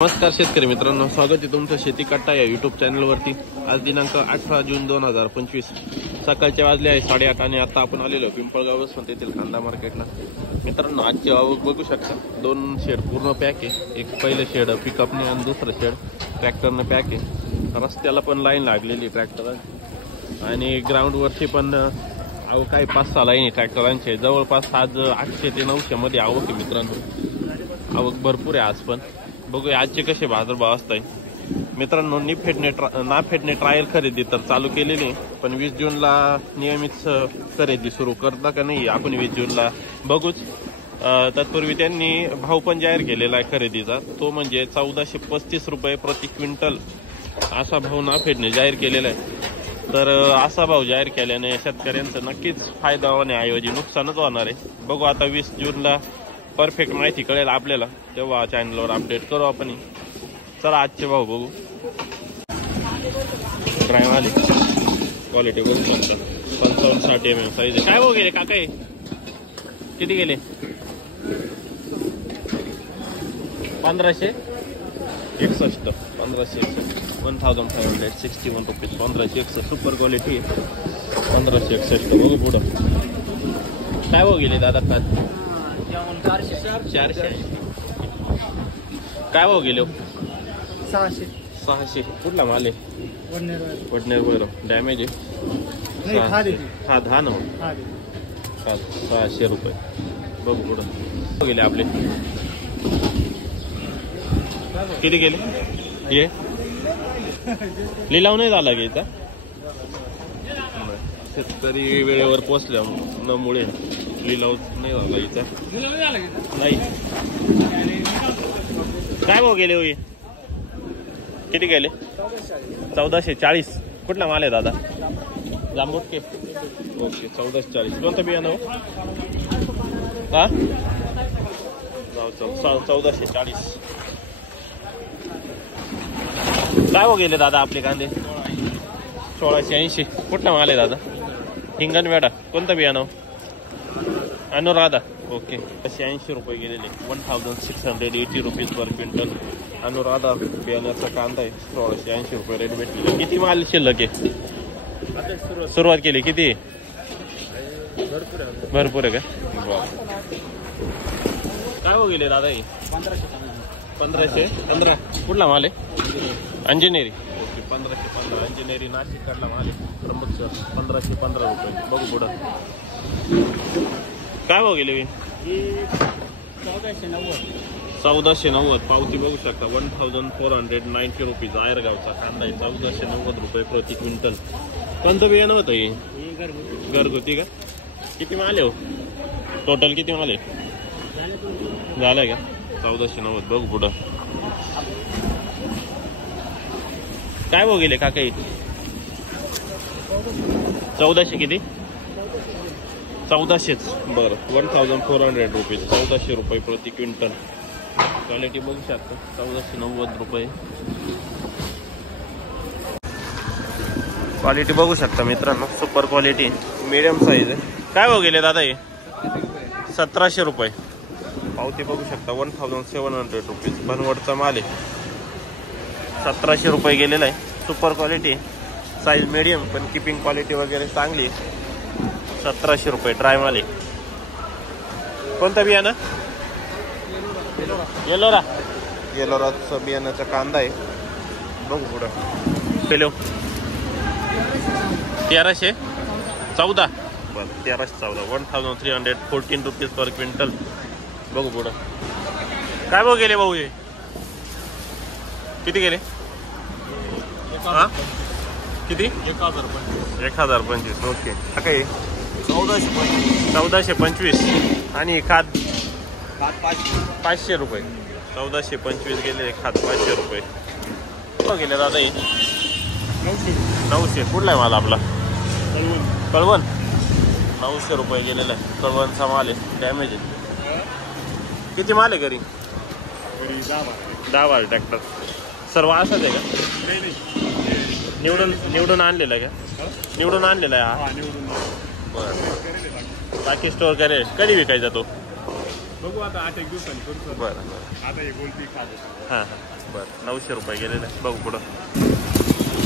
नमस्कार शेतकरी मित्रांनो, स्वागत आहे तुमचं शेती कट्टा या यूट्यूब चॅनलवरती। आज दिनांक 18 जून 2025 सकाळचे वाजले आहे 8:30 आणि आता आपण आलेलो पिंपळगाव वसंत येथील कांदा मार्केटला। मित्रांनो, आजची आवक बघू शकता। दोन शेड पूर्ण पॅक आहे। एक पहिले शेड पिकअपने आणि दुसरं शेड ट्रॅक्टरने पॅक आहे। रस्त्याला पण लाईन लागलेली ट्रॅक्टर आणि ग्राउंडवरती पण आवक आहे। 5-6 लाईन ट्रॅक्टरांचे जवळपास आज 800 ते 900 मध्ये आवक आहे। मित्रांनो, आवक भरपूर आहे आज पण। बघूया आजचे कसे बाजारभाव असतात। मित्रांनो, ना फेडणे ट्रायल खरेदी तर चालू केलेली, पण 20 जूनला नियमित खरेदी सुरू करता का नाही आपण 20 जूनला बघूच। तत्पूर्वी त्यांनी भाव पण जाहीर केलेला आहे खरेदीचा, तो म्हणजे 1435 रुपये प्रति क्विंटल असा भाव ना फेडणे जाहीर केलेला आहे। तर असा भाव जाहीर केल्याने शेतकऱ्यांचा नक्कीच फायदा होण्याऐवजी नुकसानच होणार आहे। बघू आता 20 जूनला परफेक्ट माहिती कळेल आपल्याला, तेव्हा चॅनलवर अपडेट करू आपण। चला आजचे भाव बघू। ड्राईव्ह आली क्वालिटी बघू शकता, 55-60 mm साईज। काय भाव गेले काका? किती गेले? 1561 1561 रुपीज 1561 सुपर क्वालिटी 1561 बघू पुढं। काय भाव गेले दादा? 400 काय भाव गेले? 600 कुठला माल आहे? वडनेर बरं डॅमेज आहे। हा धा ना 600 रुपये बघू पुढं। गेले आपले किती गेले? ये लिलाव नाही झाला घ्यायचा। शेतकरी वेळेवर पोचल्यामुळे लिलाव नाही झाला घ्यायचा नाही। काय भाव गेले होई? किती गेले? 1440 कुठला माल आहे दादा? जांबुटके ओके 1440 कोणतं बियाणं? हा 1440 काय भाव गेले दादा आपले कांदे? 1680 कुठला माल आहे दादा? हिंगणवेडा कोणतं बियाणं? अनुराधा ओके 80 रुपये गेलेले 1680 रुपीज पर क्विंटल अनुराधा बियाण्याचा कांदा आहे। 1680 रुपये रेट भेटले। किती माल शिल्लक आहे? सुरुवात केली किती? भरपूर आहे का? काय हो गेले दादा? 1515 कुठला माल आहे? अंजनेरी ओके 1515 अंजनेरी नाशिक कडला माल आहे। प्रमुख 1515 रुपये बघू पुढं। काय भाव गेले? 1490 पावती बघू शकता 1490 रुपीज आयरगावचा कांदा आहे। 1490 रुपये प्रति क्विंटल। कोणतं बियाणं होतं हे? घरगुती का? किती माल आहे हो? टोटल किती माल आहे? झालंय का? 1490 बघू पुढं। काय भाव गेले काका? 1400 किती? 1400च बरं 1400 रुपीज 1400 रुपये प्रति क्विंटल। क्वालिटी बघू शकता 1490 रुपये क्वालिटी बघू शकता मित्रांनो। सुपर क्वालिटी मीडियम साईज आहे। काय भाव गेले दादा? हे 1700 रुपये पावती बघू शकता 1700 रुपीज बनवडचा माल आहे। 1700 रुपये गेलेला आहे। सुपर क्वालिटी साईज मीडियम पण किपिंग क्वालिटी वगैरे चांगली आहे। 1700 रुपये ड्राय माल आहे। कोणतं बियाणं? येलोराचं बियाण्याचा कांदा आहे बघू पुढं। पेलो 1314 बरं 1314 1314 रुपीज पर क्विंटल बघू पुढं। काय भाव गेले भाऊ? हे किती गेले? हा किती? 1025 ओके। काय 1425 आणि खाद 500 रुपये 1425 गेले। खाद 500 रुपये गेले दादा। हे 900 कुठला आहे माल आपला? कळवण 900 रुपये गेलेला आहे। कळवणचा माल आहे डॅमेज आहे। किती माल आहे घरी? 10 ट्रॅक्टर सर्व असंच आहे का? निवडून आणलेला आहे का? निवडून आणलेला आहे हा बरं। बाकी स्टोअर करे कधी विकायचा तो? बघू आता 8 एक दिवसांनी करू। बरं आता हे गोलती खात हां हां बरं 900 रुपये गेलेले आहे. बघू पुढं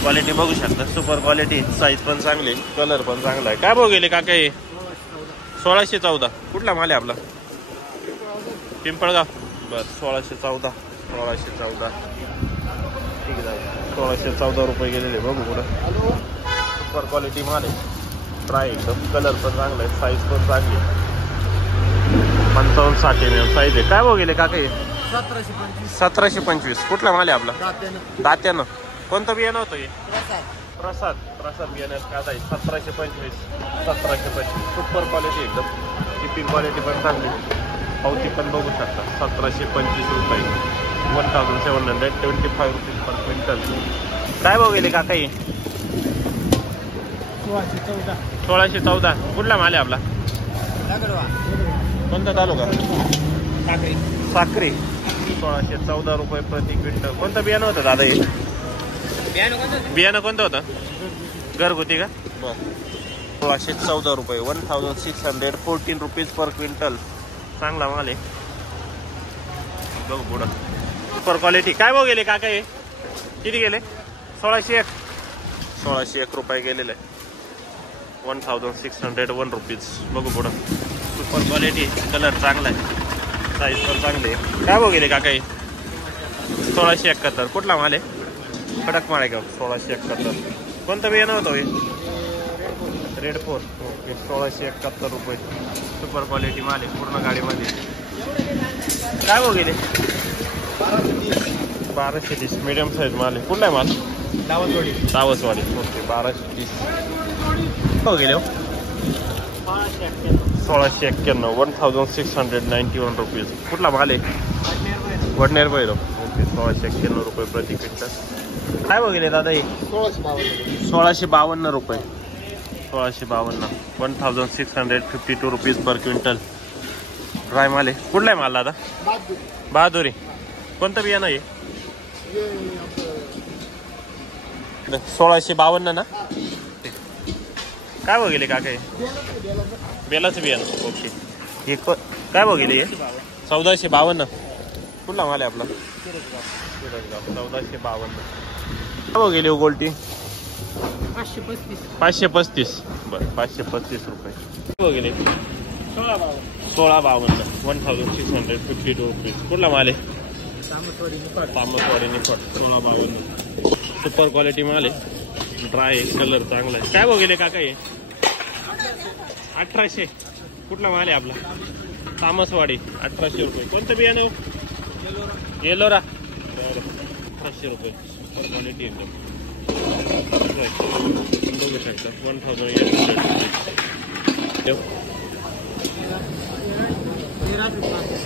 क्वालिटी बघू शकता, सुपर क्वालिटी, साईज पण चांगली, कलर पण चांगला आहे. काय भाव गेले काका हे? 1614. कुठला माल आहे आपला? पिंपळगाव. बरं 1614. 1614 ठीक आहे. 1614 रुपये गेलेले. बघू पुढं सुपर क्वालिटी माल आहे, ट्राय एकदम, कलर पण चांगला आहे, साईज पण चांगली. 55-60 mm साईज आहे. काय भाव गेले काका हे? 1725. कुठला माल आहे आपला? दात्यानं. कोणतं बियाणं होतं हे? प्रसाद. प्रसाद बियाण्यात काय आहे? 1725. 1725 सुपर क्वालिटी एकदम, टिपिंग क्वालिटी पण चांगली, पावती पण बघू शकता. 1725 रुपये. 1725 रुपीज पर क्विंटल. काय भाव गेले काका हे? 1614. कुठला माल आहे आपला? कोणता तालुका? साक्री. 1614 रुपये प्रति क्विंटल. कोणतं बियाणं होतं दादा हे? बियाणं कोणतं होतं? घरगुती का? बरं 1614 रुपये. 1614 रुपीज पर क्विंटल. चांगला माल आहे. बघू पुढं सुपर क्वालिटी. काय भाव गेले काका हे? किती गेले? 1601. 1601 रुपये गेलेले. 1601 रुपीज. बघू पुढं सुपर क्वालिटी, कलर चांगला आहे, साईज पण चांगली आहे. काय भाव गेले काका हे? 1671. कुठला माल आहे? खडक माळ आहे का? 1671. कोणतं बियाणं होतं हे? रेड 4. ओके 1671 रुपये. सुपर क्वालिटी माल आहे, पूर्ण गाडीमध्ये. काय भाव गेले? 1230. मीडियम साईज माल आहे. कुठला आहे माल? दावसवाडी. ओके 1230. भाव गेले हो? 1691. 1691 रुपीज. कुठला माल आहे? वडनेर बैरो. ओके 1691 रुपये प्रति क्विंटल. काय भाव गेले दादा हे? 1652 रुपये. 1652. 1652 रुपीज पर क्विंटल. ड्राय माल आहे. कुठला आहे माल दादा? बहादुरी. कोणतं बियाणं आहे? 1652 ना? काय भाव गेले काका हे? बेलाचं बियाणं. ओके हे काय भाव गेले हे? 1452. कुठला माल आहे आपला? 1452. काय भाव गेले हो गोल्टी? 535. बरं 535 रुपये. काय भाव गेले? 1652. 1652 रुपीज. कुठला माल आहे? तामसवाडी निफाड. 1652. सुपर क्वालिटी माल आहे, ड्राय, कलर चांगला आहे. काय भाव गेले काका हे? 1800. कुठला माल आहे आपला? तामसवाडी. 1800 रुपये. कोणतं बियाणं? येलोरा. 1800 रुपये. सुपर क्वालिटी एकदम बघू शकता. 1800.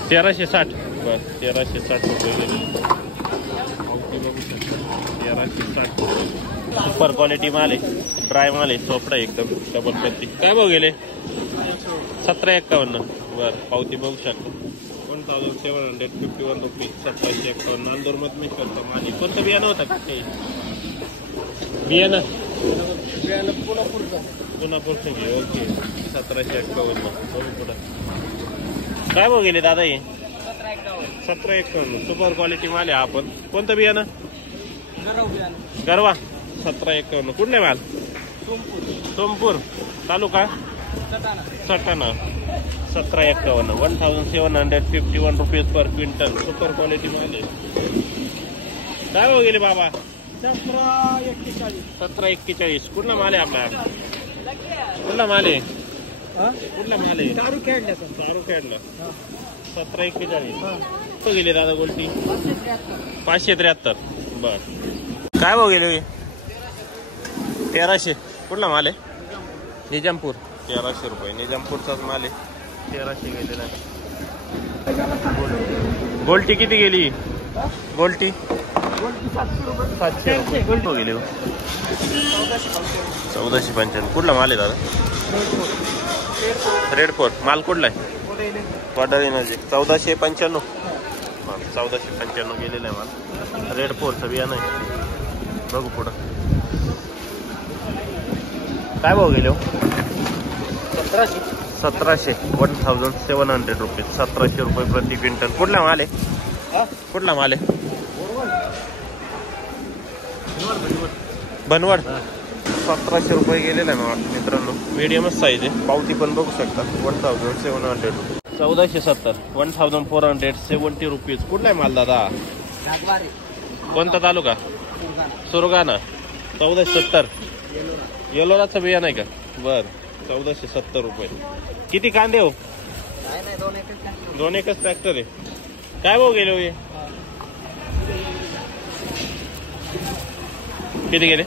1360. बरं 1360 रुपये गेले. बघू शकता 1360. सुपर क्वालिटी माल आहे, ड्राय माल आहे, सोपडा एकदम, डबल पत्ती. काय भाव गेले? 1751. बरं पावती बघू शकता. 1751 रुपीज. 1751. नांदूर मधमेश्वरचा माल. कोणतं बियाणं होतं का ते? बियाणं पुणापूरचं घे. ओके 1751. बघू पुढं काय भाव गेले दादा हे? 1751. सुपर क्वालिटी माल आहे. आपण कोणतं बियाणं? गरवा. 1751. कुठले माल? Sompur. Taluka Satana. 1751. 1751 rupees per quintal. Super quality माल आहे. काय भाव गेले बाबा? 1741. कुठला माल आहे आपला? कुठला माल आहे? कुठला माल आहे? दारू खेळला. 1741. गेले दादा गोल्टी? 573. बर काय भाव गेले? 1300. कुठला माल आहे? निजामपूर. 1300 रुपये. निजामपूरचाच माल आहे. 1300 गेलेला आहे. गोल्टी किती गेली? गोल्टी 700 रुपये. भाव गेले 1495. कुठला माल आहे दादा? रेड 4. माल कुठला आहे? Water energy. 1495. 1495 गेलेला आहे माल. रेड 4चं बियाणं आहे. बघू पुढं काय भाव गेले? 1700. 1700 रुपीज. 1700 रुपये प्रति क्विंटल. कुठला माल आहे? कुठला माल आहे? बनवड 1700 रुपये गेलेला आहे मला मित्रांनो. मीडियमच साईज आहे. पावती पण बघू शकता 1700 1470 1470 रुपीज. कुठला आहे माल दादा? कोणता तालुका? सुरगाणा. 1470. येलोराचं बिया नाही का? बर 1470 रुपये. किती कांदे हो? 2 एकच ट्रॅक्टर आहे. काय भाव गेले हो हे? किती गेले?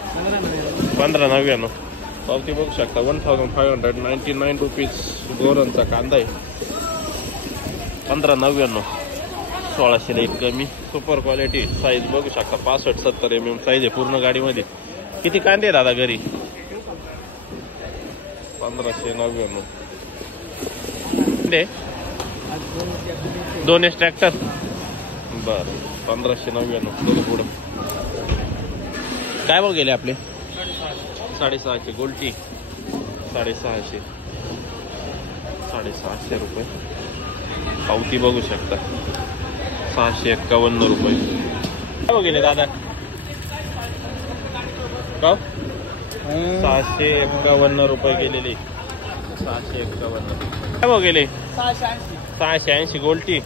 1599. पावती बघू शकता 1599 रुपीज. गोरांचा कांदा आहे 1599. 1600 एक कमी. Super quality. साईज बघू शकता 65-70 mm साईज आहे पूर्ण गाडीमध्ये. किती कांदे दादा घरी? 1599. दोन ट्रॅक्टर. बर 1599. पुढं काय भाव गेले आपले? 650. गोल्टी 650 रुपये. पावती बघू शकता 651 रुपये. काय भाव गेले दादा? का 651 रुपये गेलेले. 651. काय भाव गेले? 680. गोल्टी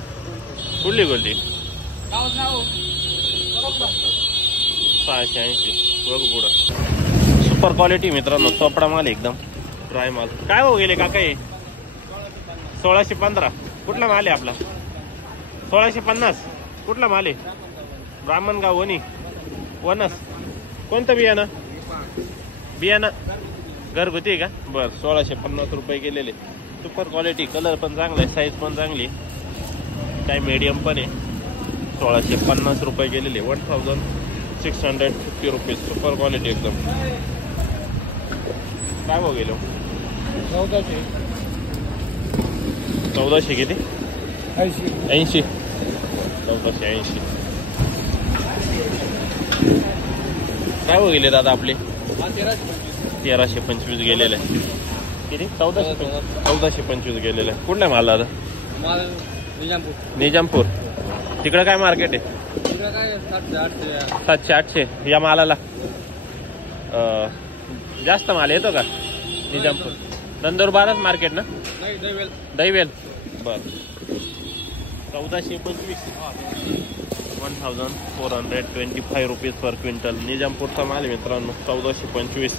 कुठली गोल्टी? 680. बघ पुढं सुपर क्वालिटी मित्रांनो. चोपडा माल एकदम ड्राय माल. काय भाव गेले काका हे? 1615. कुठला माल आहे आपला? 1650. कुठला माल आहे? ब्राह्मणगाव वनस. कोणतं बियाणं? घरगुती आहे का? बर 1650 रुपये गेलेले. Super quality. कलर पण चांगला आहे. साईज पण चांगली आहे. काय मीडियम पण आहे. 1650 रुपये गेलेले. 1650 रुपीज. सुपर क्वालिटी एकदम. काय भाव गेलो? 1400 किती? 80. 1480. काय भाव गेले दादा आपले? 1325 गेलेले. किती? 1425 गेलेले. कुठला माल दादा? निजामपूर. तिकडं काय मार्केट आहे? 700-800 या मालाला. जास्त माल येतो का निजामपूर? नंदुरबारच मार्केट ना? दैवेल. बर 1425. 1425 रुपीज पर क्विंटल. निजामपूरचा माल मित्रांनो 1425.